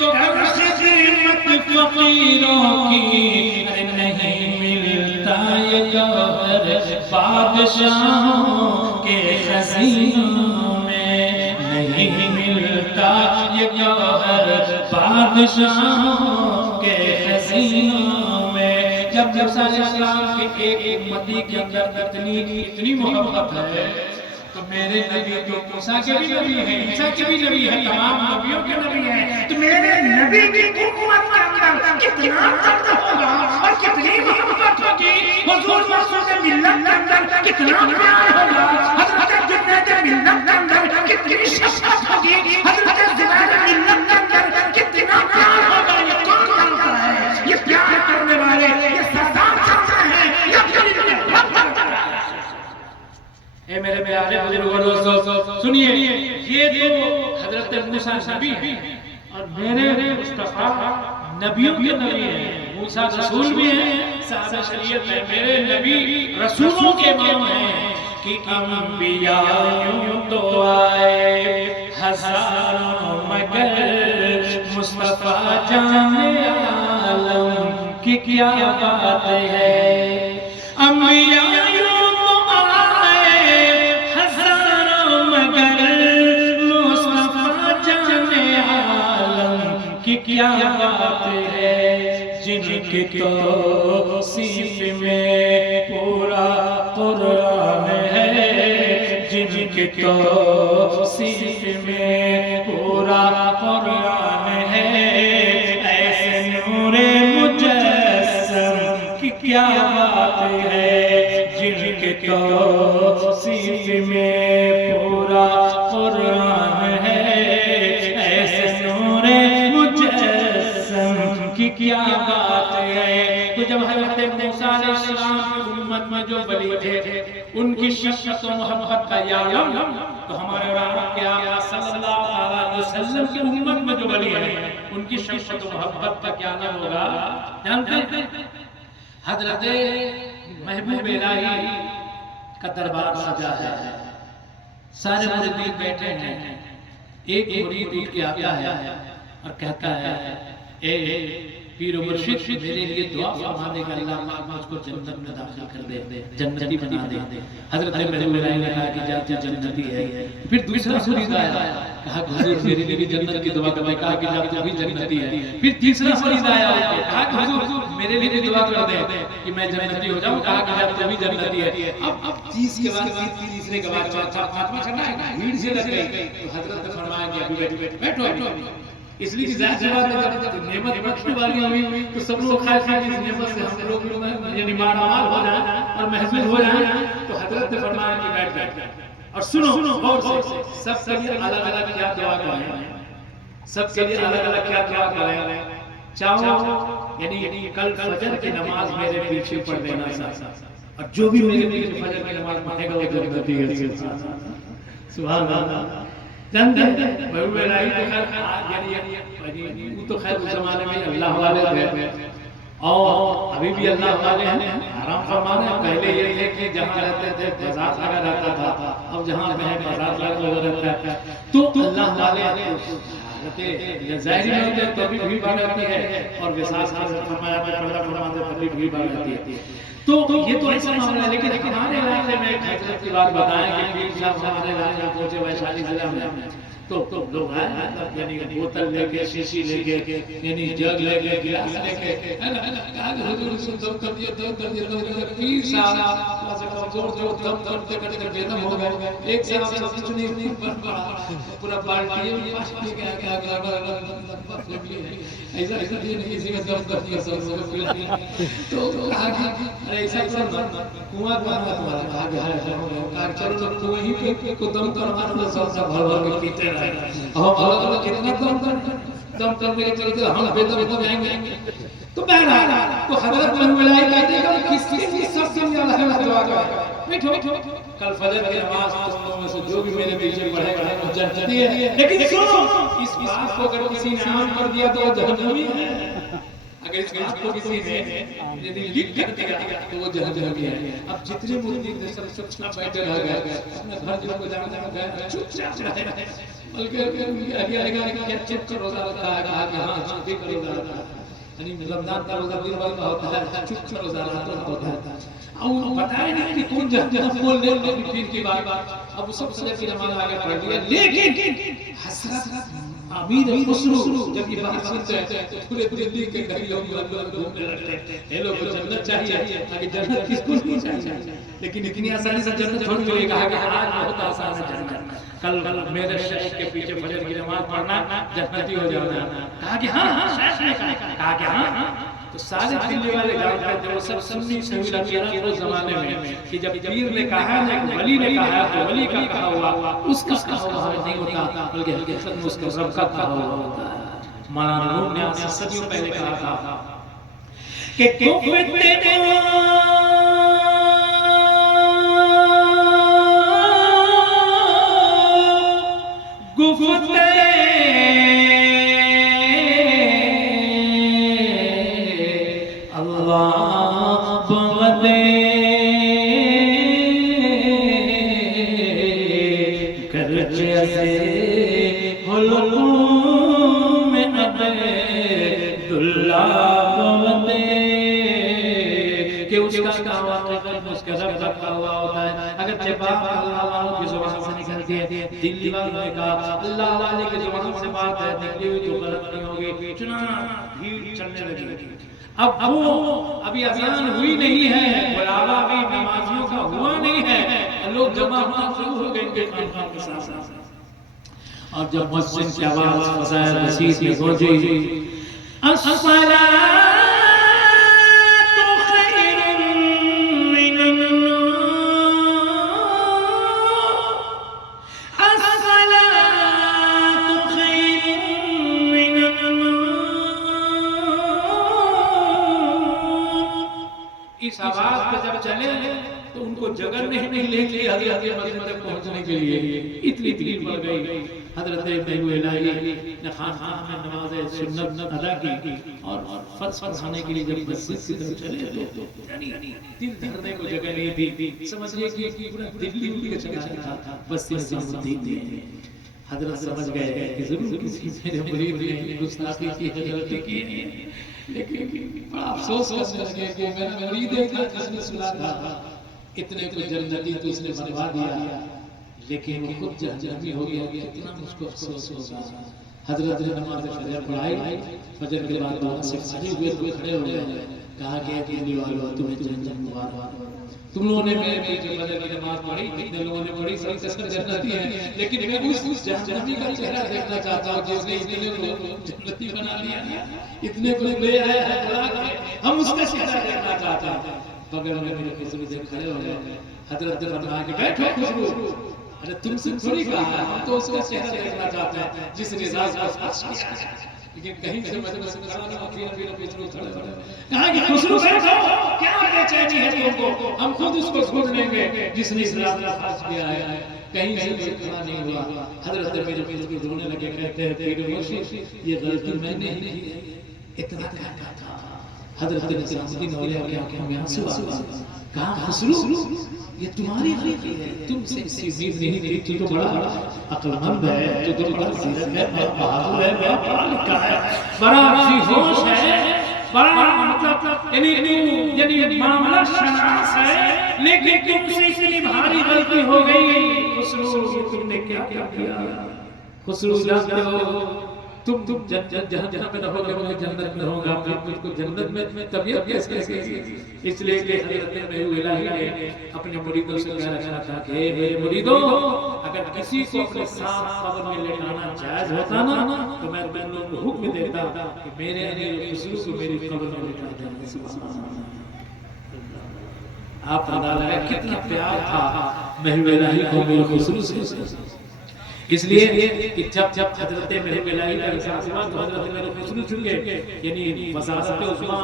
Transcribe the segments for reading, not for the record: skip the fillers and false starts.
تو خدمت فقیروں کی نہیں ملتا یہ گوہر بادشاہوں کے خزینوں میں، نہیں ملتا یہ گوہر بادشاہوں کے خزینوں میں۔ جب موسیٰ علیہ السلام کے ایک امتی کے اندر اتنی محبت ہے تو میرے نبی تو موسیٰ کے بھی نبی ہیں، عیسیٰ کے بھی نبی ہیں، تمام نبیوں کے نبی ہیں، تو میرے نبی کی امت کے اندر کتنا درد ہوگا اور کتنی محبت ہوگی، حضور مقصود ملت کے اندر کتنا پیار ہوگا، حضرت جنید ملت کے اندر کتنی شفقت ہوگی، حضرت زبیر ملت کے اندر کتنا پیار ہوگا۔ یہ کون جانتا ہے؟ یہ پیار کرنے والے، یہ سردار چاہتے ہیں، یہ پھر رب کرتا ہے۔ اے میرے پیارے بزرگوں اور دوستوں، سنیے، یہ تو حضرت موسیٰ نبی ہیں اور میرے مصطفیٰ نبیوں کے نبی ہیں، موسیٰ رسول بھی ہیں، صاحب شریعت ہیں، میرے نبی رسولوں کے امام ہیں کہ انبیاء یوں تو آئے ہزاروں مگر مصطفیٰ جان عالم کی کیا بات ہے۔ انبیاء کیا بات ہے، جن کی توصیف میں پورا قرآن ہے، جن کی توصیف میں پورا قرآن ہے، ایسے نور مجسم کی کیا بات ہے، جن کی توصیف میں پورا قرآن ہے، ایسے نور کی کیا بات ہے۔ تو جب حضرت موسیٰ علیہ السلام کی امت میں جو ولی تھے ان کی شفقت و محبت کا یا علم، تو ہمارے رحمت کے آقا صلی اللہ علیہ وسلم کی امت میں جو ولی ہیں ان کی شفقت و محبت کا کیا علم ہوگا؟ جانتے ہیں حضرت محبوب الہی کا دربار سجا ہے، سارے مریدین بیٹھے ہیں، ایک مرید اٹھ کے آتا ہے اور کہتا ہے اے پیر و مرشد میرے لیے دعا فرما دے کہ اللہ پاک مجھ کو جنت میں داخل کر دے، جنتی بنا دے۔ حضرت محبوب الہی نے کہا کہ جاتے جنتی ہے۔ پھر دوسرا مرید آیا، کہا کہ حضور میرے لیے بھی جنت کی دعا کر دے، کہا کہ جاتے بھی جنتی ہے۔ پھر تیسرا مرید آیا، کہا کہ حضور میرے لیے بھی دعا کر دے کہ میں جنتی ہو جاؤں، کہا کہ جاتے بھی جنتی ہے۔ اب چیز کے بعد تیسرے کے بعد چوتھا پانچواں چڑھا ہے، بھیڑ سے لگ گئی، تو حضرت نے فرمایا کہ ابھی بیٹھو اس لیے ظاہر سی بات ہے جب نعمت بخشنے والی ہوئی تو سب لوگ خواہش ہے کہ اس نعمت سے ہم لوگ یعنی مال ہو جائیں اور محفوظ ہو جائیں، تو حضرت نے فرمایا کہ بیٹھ اور سنو غور سے، سب کے لیے الگ الگ کیا دعا کریں، سب کے لیے الگ الگ کیا دعا کریں، چاہو یعنی کل فجر کی نماز میرے پیچھے پڑھ دینا ساتھ، اور جو بھی میرے پیچھے فجر کی نماز پڑھے گا وہ جنتی ہے۔ سبحان اللہ۔ جانتے ہیں محبوب الہی تو خیر یعنی وہ تو خیر اس زمانے میں اللہ والے تھے اور ابھی بھی اللہ والے ہیں، حرام فرمانے ہیں۔ پہلے یہ تھے کہ جہاں رہتے تھے بازار لگا رہتا تھا، اب جہاں پہ بازار لگا رہتا ہے تو اللہ والے ظاہری ہوتے ہیں تو بھی بھیڑ بھاڑ رہتی ہے، اور وصال فرمایا میں پردہ فرماتے تب بھی بھیڑ بھاڑ رہتی ہے۔ تو یہ تو ایسا معاملہ ہے، لیکن ہمارے علاقے میں ایک حضرت کی بات بتائیں کہ پیر صاحب ہمارے علاقے میں پہنچے ویشالی ضلع میں، تو لوگ آئے یعنی بوتل لے کے، شیشی لے کے، یعنی جگ لے کے، گلاس لے کے، کہا کہ حضور سے دم کر دیا، دم کر دیا، دم کر دیا۔ پیر صاحب سے کمزور جو دم کرتے کرتے بےدم ہو گئے، ایک صاحب سے کچھ نہیں بن پڑا، پورا بالٹی میں پاس لے کے آیا، ایسا نہیں کسی کا دم کر دیا سب لوگ پلا دیا۔ تو کہا کہ ایسا کنواں تمہارا، کہا کہ ہے، چلو لوگ تو وہیں پہ کو دم کر مارنا سب سے بھر بھر کے پیتے رہے، ہم اللہ کتنا دم کرنے کے چلتے ہم بے دم ہو جائیں گے۔ تو بہرحال تو حضرت محبوب الہی کہتے ہیں کہ کس کی سب سے اللہ دعا کرے، بیٹھو کل فجر کی نماز تم لوگوں میں سے جو بھی میرے پیچھے پڑھے گا وہ جنتی ہے، لیکن سنو اس بات کو اگر کسی نے عام کر دیا تو وہ جہنمی ہے، اگر اس بات کو کسی نے لکھ کر دیا تو وہ جہنمی ہے۔ اب جتنے مرید سب بیٹھے رہ گئے، اپنے گھر جن کو جانا گئے چپ چاپ رہے، بلکہ کیا چپ کا روزہ رکھا ہے؟ کہا کہ ہاں چھٹی کا روزہ رکھا ہے، یعنی رمضان کا روزہ دن بھر کا ہوتا ہے، چپ کا روزہ راتوں کا ہوتا ہے۔ اب پتہ ہی نہیں کہ کون جہاں بول لے دین کی بات، اب سب سے کی نماز آگے پڑھ لیا، لیکن حضرت امیر خسرو جب یہ بات سنتے ہیں تو پورے دلی کے گلیوں میں لوگ گھومنے لگتے ہیں، یہ لوگ کو جنت چاہیے، آگے جنت کس کو نہیں چاہیے، لیکن اتنی آسانی سے جنت چھوڑ کے کہا کہ آج بہت آسان ہے جنت، کل میرے شیخ کے پیچھے فجر کی نماز پڑھنا جنتی ہو جانا۔ کہا کہ ہاں شیخ نے کہا کہ ہاں، تو سارے دلی والے گاؤں کا جو سب سنی سویلا کیا اس زمانے میں کہ جب پیر نے کہا ہے ولی نے کہا ہے تو ولی کا کہا ہوا اس کا کہا ہوا نہیں ہوتا، بلکہ حقیقت میں اس کا رب کا کہا ہوا ہوتا ہے۔ مولانا روم نے آپ سے صدیوں پہلے کہا تھا کہ دلی والوں نے کہا اللہ والے کے زبان سے بات ہے، نکلی ہوئی تو غلط نہیں ہوگی، چنانچہ بھیڑ چلنے لگی۔ اب وہ ابھی اذان ہوئی نہیں ہے، بلاوا بھی نمازیوں کا ہوا نہیں ہے، لوگ جمع ہونا شروع ہو گئے ان کے خانقاہ کے ساتھ، اور جب مسجد کی آواز فضائل رسید میں گونجی الصلاۃ اس آواز پہ جب چلے تو ان کو جگہ نہیں لے لی حضرت مسجد تک پہنچنے کے لیے، اتنی بھیڑ پڑ گئی۔ حضرت محبوب الہی نے خانقاہ میں نماز سنت ادا کی اور فرض پڑھانے کے لیے جب مسجد کی طرف چلے تو دل دھرنے کو جگہ نہیں دی، سمجھئے کہ پورا دلی ان کے چلا تھا، بس نظام الدین نے حضرت سمجھ گئے کہ ضرور کسی میرے مرید نے گستاخی کی ہے، غلطی کی ہے، لیکن بڑا افسوس کرنے لگے کہ میرا مرید تھا جس نے سنا تھا اتنے کو جنتی تو اس نے بنوا دیا، لیکن وہ خود جہنمی ہو گیا، کتنا مجھ کو افسوس ہوگا۔ حضرت نے نماز فجر پڑھائی، فجر کے بعد دعا سے فارغ ہوئے تو کھڑے ہو گئے، کہا کہ دلی والوں تمہیں جنت مبارک، تم لوگوں نے میرے پیچھے فجر کی نماز پڑھی، جتنے لوگوں نے پڑھی سب کس جنتی ہیں، لیکن میں اس جہنمی کا چہرہ دیکھنا چاہتا ہوں جس نے اتنے کو جنتی بنا لیا، اتنے کو لے آیا ہے بلا کے، ہم اس کا چہرہ دیکھنا چاہتے ہیں۔ بغیر میں میرے خسرو سے کھڑے ہو گئے، حضرت نے فرمایا کہ بیٹھو خسرو، ارے تم سے تھوڑی کہا ہے، ہم تو اس کا چہرہ دیکھنا چاہتے ہیں جس نے راز کو فاش کیا ہے، لیکن کہیں سے مجھے سنسان ہوتی ہے، میرے خسرو کھڑے ہو گئے، کہا کہ خسرو بیٹھو، کیا بے چینی ہے تم کو، ہم خود اس کو چھوڑ لیں گے جس نے اس راز کو فاش کیا ہے۔ کہیں سے بھی کھڑا نہیں ہوا، حضرت میرے خسرو رونے لگے، کہتے ہیں پیر مرشد یہ غلطی میں نے ہی کی ہے، اتنا کہتا تھا۔ حضرت نظامالدین اولیاء کی آنکھوں میں آنسو آ گئے، کہا خسرو یہ تمہاری غلطی ہے، تم سے اس امید نہیں تھی، تو بڑا عقل مند ہے، تو بڑا زیرک ہے، بڑا بہادر ہے، بڑا پڑھا لکھا ہے، بڑا ہوش ہے، بڑا مطلب یعنی معاملہ شناس ہے، لیکن تم سے اتنی بھاری غلطی ہو گئی، خسرو تم نے کیا کیا؟ خسرو جانتے ہو تم جہاں میں رہو گے میں جنت میں رہوں گا، پھر تم کو جنت میں طبیعت کیسے گئی؟ اس لیے کہ حضرت محبوب الہی نے اپنے مریدوں سے کہہ رکھا تھا کہ اے میرے مریدوں، اگر کسی کو اپنے ساتھ قبر میں لٹانا جائز ہوتا نا تو میں تم لوگوں کو حکم دیتا کہ میرے امیر خسرو کو میری قبر میں لٹا دینا۔ آپ بتا رہے کتنا پیار تھا محبوب الہی کو میرے خسرو سے، اس لیے کہ جب حضرت محبوب الہی کا رسالت ہوا تو حضرت میرے خسرو چونکہ یعنی وزارت عظمیٰ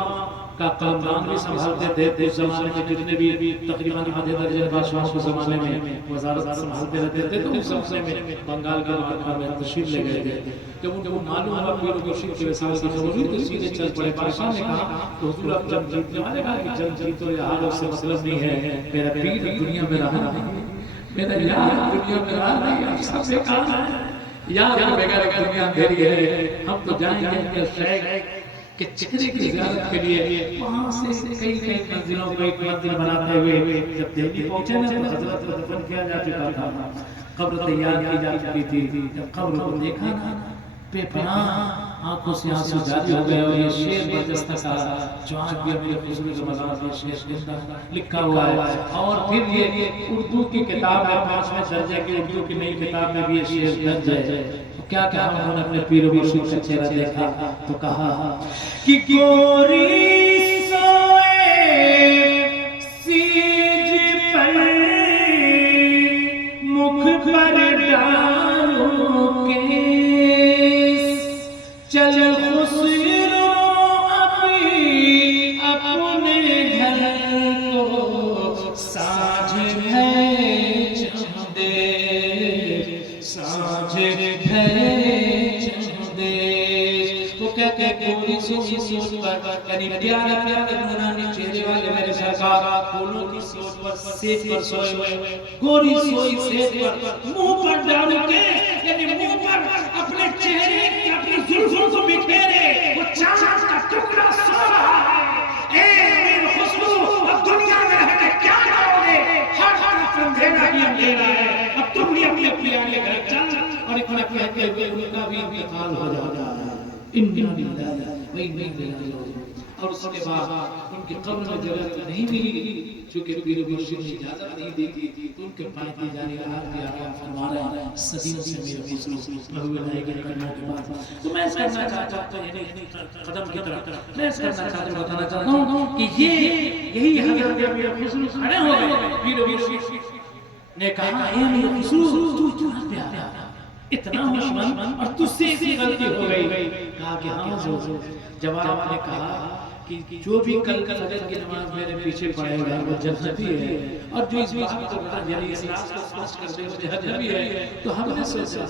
کا قلمدان بھی سنبھالتے تھے، اس زمانے میں جتنے بھی تقریباً آدھے درجن بادشاہوں کے زمانے میں وزارت سنبھالتے رہتے تھے، تو اس زمانے میں بنگال کے علاقہ میں تشریف لے گئے تھے۔ جب ان کو معلوم ہوا پیر مرشد کے رسالت کی خبر ہوئی تو سیدھے چل پڑے۔ بادشاہ نے کہا کہ حضور آپ جنگ جیتنے والے، کہا کہ جنگ جیتو یا حال اس سے مطلب نہیں ہے، میرا پیر دنیا میں رہا نہیں، میرا یار دنیا میں رہا نہیں، آپ سب سے کہا ہے۔ یاد رکھے گا دنیا اندھیری ہے، ہم تو جائیں گے اپنے شیخ کہ چہرے کی زیارت کے لیے وہاں سے کئی منزلوں کو ایک منزل بناتے ہوئے جب دہلی پہنچے نا تو حضرت کو دفن کیا جا چکا تھا، قبر تیار کی جا چکی تھی، جب قبر کو دیکھا نا بے پناہ آنکھوں سے آنسو جاری ہو گئے، اور یہ شعر برجستہ کا جو آج بھی اپنے حضور کے مزار میں شعر کے اندر لکھا ہوا ہے، اور پھر یہ اردو کی کتاب ہے، 5ویں درجے کی اردو کی نئی کتاب میں بھی یہ شعر درج ہے۔ کیا کہا انہوں نے اپنے پیر و مرشد کا چہرہ دیکھا تو کہا کہ گوری سوئے سیج پر مکھ پر ڈالو کیس، چل خسرو ابھی اپنے گھر کو ساج ہے چندے، ساج ہے چندے۔ وہ کہتے ہیں گوری سوئی سوچ پر، یعنی پیارے پیارے نورانی چہرے والے میرے سرکار پھولوں کی سوچ پر سیب پر سوئے ہوئے، گوری سوئی سیب پر منہ پر ڈال کے، یعنی منہ پر اپنے چہرے کی اپنی زلفوں کو بکھیرے وہ چاند کا ٹکڑا سو رہا ہے۔ اے امیر خسرو، اب دنیا میں رہ کے کیا کرو گے؟ ہر طرف اندھیرا ہی اندھیرا ہے، اب تم بھی اپنے پیارے گھر چل، اور اتنا کہتے ہوئے ان کا بھی انتقال ہو جاتا ہے۔ انا للہ و انا الیہ راجعون۔ اور اس کے بعد ان کی قبر میں جگہ نہیں ملی، چونکہ پیر و مرشد نے اجازت نہیں دی تھی، تو ان کے پاس دی جانے کا حال دیا گیا، فرما رہے ہیں صدیوں سے میرے خسرو محبوب اللہ کے کلموں کے بعد۔ تو میں اس کرنا چاہتا ہوں قدم کی طرف میں اس کرنا چاہتا ہوں، بتانا چاہتا ہوں کہ یہی حضرت امیر خسرو کھڑے ہو گئے۔ پیر و مرشد نے کہا اے امیر خسرو تو اتنا پیارا، اتنا ہوشمند، اور تجھ سے ایسی غلطی ہو گئی۔ کہا کہ ہاں حضور۔ جواب نے کہا کہ جو بھی کل فجر کی نماز میرے پیچھے پڑھے گا وہ جنتی ہے، اور جو اس بات کو یعنی اس راز کو سمجھ کر دے وہ جہنمی ہے۔ تو ہم نے سوچا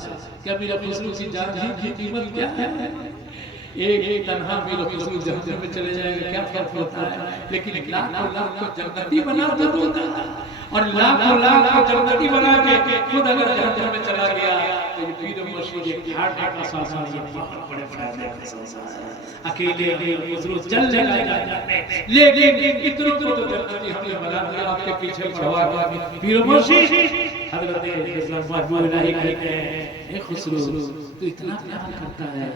کہ امیر خسرو کی جان کی قیمت کیا ہے؟ ایک تنہا امیر خسرو جہنم میں چلے جائے گا کیا فرق ہوتا ہے، لیکن لاکھوں لاکھ کو جنتی بنا تو اور لاکھوں لاکھ کو جنتی بنا کے خود اگر جہنم میں چلا گیا تو یہ پیر و مرشد ایک ہارٹ کا سانسا ہے، یہ بہت بڑے فائدے کا سانسا ہے۔ اکیلے خسرو چل جائے لیکن اتنوں کو تو جنتی ہم نے بنا دیا، آپ کے پیچھے پڑھوا دیا۔ پیر و مرشد حضرت محبوب الہی کہتے ہیں اے خسرو تو اتنا پیار کرتا ہے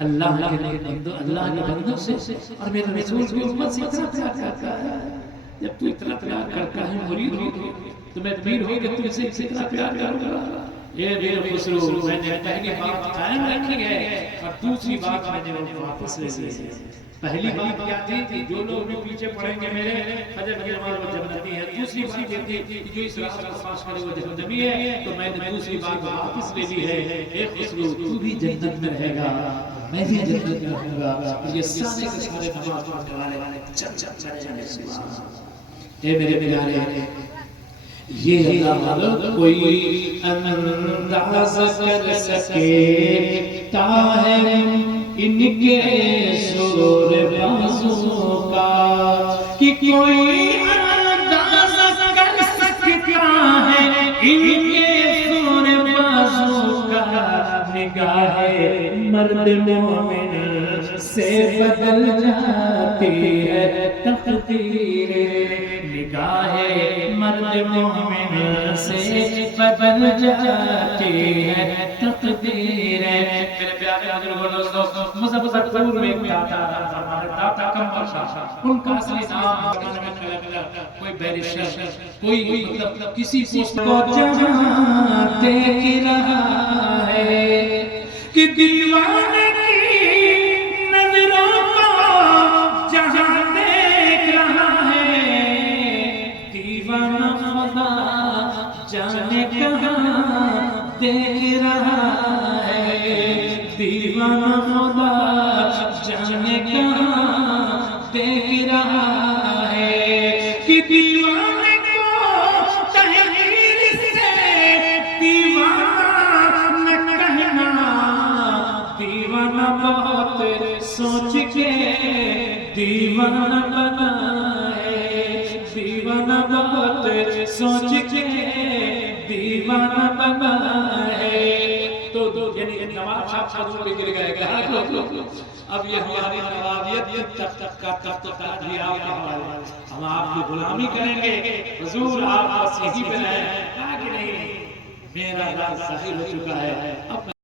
اللہ کے بندوں سے، اور میرے رسول کی امت سے اتنا پیار کرتا ہے۔ جب تو اتنا پیار کرتا ہے مرید ہو تو میں پیر ہو کہ تم سے اتنا پیار کروں گا۔ اے میرے خسرو میں نے پہلی بات قائم رکھی ہے، اور دوسری بات میں نے واپس لے لی ہے۔ پہلی بات کیا تھی؟ جو لوگ بھی پیچھے پڑھیں گے میرے فجر کی نماز وہ جنتی ہے۔ دوسری بات یہ تھی کہ جو اس راز کو فاش کرے وہ جہنمی ہے، تو میں نے دوسری بات واپس لے لی ہے۔ اے خسرو تو بھی جنت میں رہے گا، میں بھی جنت میں رہوں گا، یہ سارے کے سارے نماز پڑھنے والے چل جانے سے۔ اے میرے پیارے، یہ اللہ والوں کوئی انداز کر سکتا ہے ان کے زور بازو کا، کہ کوئی انداز کر سکتا ہے ان کے زور بازو کا، نگاہ مرد مومن سے بدل جاتی ہے تقدیر، نگاہ مرد مومن سے بدل جاتی ہے تقدیر۔ میرے پیارے بزرگوں دوستوں، مظفرپور میں ایک داتا کمبر شاہ، ان کا اصلی نام کوئی بیرشر، کوئی مطلب کسی پوسٹ کو جہاں دیکھ رہا ہے کہ دیوانے کی نظروں کو جہاں دیکھ رہا ہے، دیوانہ خدا جانے کہاں دیکھ رہا ہے، دیوانہ خدا جانے کہاں دیکھ رہا ہے، کہ دیوانے کو تحریر سے دیوانہ نہ کہنا، دیوانہ بہت سوچ کے دیوانہ بنا ہے، دیوانہ بہت سوچ کے دیوانہ بنا ہے۔ تو نواز صاحب قدم پہ گر گئے کہا اب یہ ہماری نوابیت تک تک کا تخت بھی آپ کے حوالے، ہم آپ کی غلامی کریں گے، حضور آپ بس یہی بنائیں، کہا کہ نہیں میرا راز ظاہر ہو چکا ہے، اب